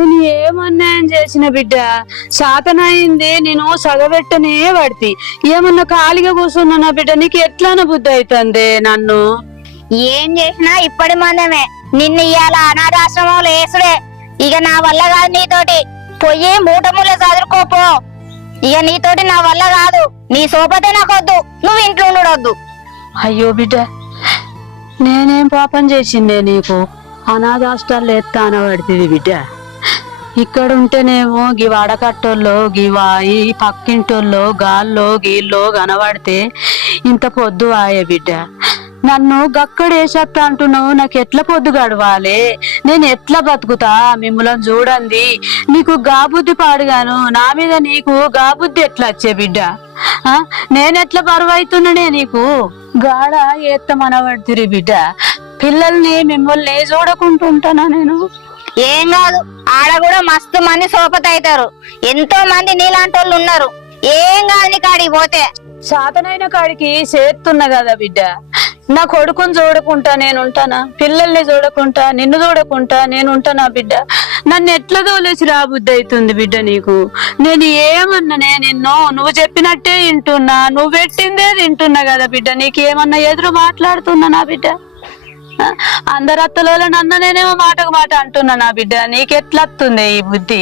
నేను ఏమన్నాయం చేసిన బిడ్డ శాతనయింది నేను చదవెట్టనే పడితే ఏమన్నా ఖాళీగా కూర్చున్నా బిడ్డ నీకు ఎట్లాన బుద్ధి అవుతుంది నన్ను ఏం చేసినా ఇప్పటి మందమే నిన్ను ఇవాళ అనాథాశ్రమంలో వేసుడే ఇక నా వల్ల కాదు నీతోటి పొయ్యి మూట మూల చదువుకోపో ఇక నీతోటి నా వల్ల కాదు నీ సోపతే నాకొద్దు నువ్వు ఇంట్లో ఉండొద్దు అయ్యో బిడ్డ నేనేం పాపం చేసిందే నీకు అనాథ హాస్టల్లో ఎత్తా అనబడుతుంది బిడ్డ ఇక్కడ ఉంటేనేమో గి వడకట్టోళ్ళు గివా ఈ పక్కింటోళ్ళు గాల్లో గీల్లో కనబడితే ఇంత పొద్దు ఆయే బిడ్డ నన్ను గక్కడేసేస్తా అంటున్నావు నాకు ఎట్లా పొద్దు గడవాలి నేను ఎట్లా బతుకుతా మిమ్మల్ని చూడండి నీకు గాబుద్ధి పాడుగాను నా మీద నీకు గాబుద్ధి ఎట్లా వచ్చే బిడ్డ నేనెట్లా బరువు అవుతున్నానే నీకు గాడ ఎత్తమనబడుతురి బిడ్డ పిల్లల్ని మిమ్మల్ని చూడకుంటుంటానా నేను ఏం కాదు ఆడ కూడా మస్తు మంది సోపత అవుతారు ఎంతో మంది నీలాంటి వాళ్ళు ఉన్నారు ఏం కాదు నీ కాడికి పోతే సాతనైన కాడికి చేస్తున్నా కదా బిడ్డ నా కొడుకుని చూడకుంటా నేనుంటానా పిల్లల్ని చూడకుంటా నిన్ను చూడకుంటా నేనుంటానా బిడ్డ నన్ను ఎట్లా తోలేసి రాబుద్ధి అవుతుంది బిడ్డ నీకు నేను ఏమన్నానే నిన్ను నువ్వు చెప్పినట్టే వింటున్నా నువ్వు పెట్టిందే తింటున్నా కదా బిడ్డ నీకేమన్నా ఎదురు మాట్లాడుతున్నా నా బిడ్డ అందరు అత్తలో నన్న నేనేమో మాటకు మాట అంటున్నా నా బిడ్డ నీకెట్లా వస్తుంది ఈ బుద్ధి